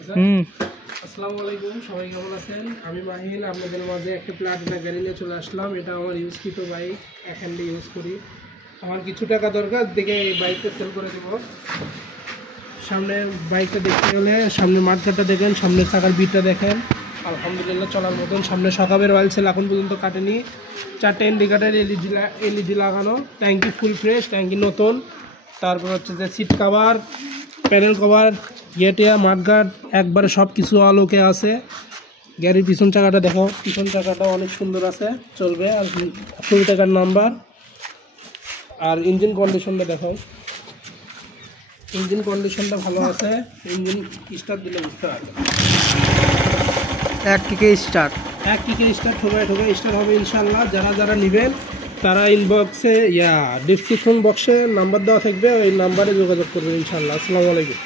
আসসালামু আলাইকুম, সবাই কেমন আছেন? আমি মাহিন আপনাদের মাঝে একটা প্লাটিনা গাড়ি নিয়ে চলে আসলাম। এটা আমার ইউজকৃত বাইক, এখানে ইউজ করি। আমার কিছু টাকা দরকার, দেখে এই বাইকটা সেল করে দেবো। সামনে বাইকটা দেখতে গেলে সামনে মাঠঘাটটা দেখেন, সামনের চাকার বিটটা দেখেন, আলহামদুলিল্লাহ চলার মতন। সামনে সকাবের অয়েল সেল এখন পর্যন্ত কাটেনি। 4টে ইন্ডিকেটার এলইডি লাগানো, ট্যাঙ্কি ফুল ফ্রেশ, ট্যাঙ্কি নতুন। তারপর হচ্ছে যে সিট কাভার, প্যানেল কভার, গেটিয়া, মাঠগার্ড একবারে সব কিছু আলোকে আছে। গাড়ির পিছন চাকাটা দেখো, পিছন চাকাটা অনেক সুন্দর আছে, চলবে। আর 20 টাকার নাম্বার। আর ইঞ্জিন কন্ডিশনটা দেখো, ইঞ্জিন কন্ডিশনটা ভালো আছে। ইঞ্জিন স্টার্ট দিলে বুঝতে পারবে, এক কিকে স্টার্ট ঠোকায় স্টার্ট হবে ইনশাল্লাহ। যারা নেবেন তারা ইনবক্সে ডিসক্রিপশন বক্সে নাম্বার দেওয়া থাকবে, ওই নাম্বারে যোগাযোগ করবেন ইনশাল্লাহ। আসসালামু আলাইকুম।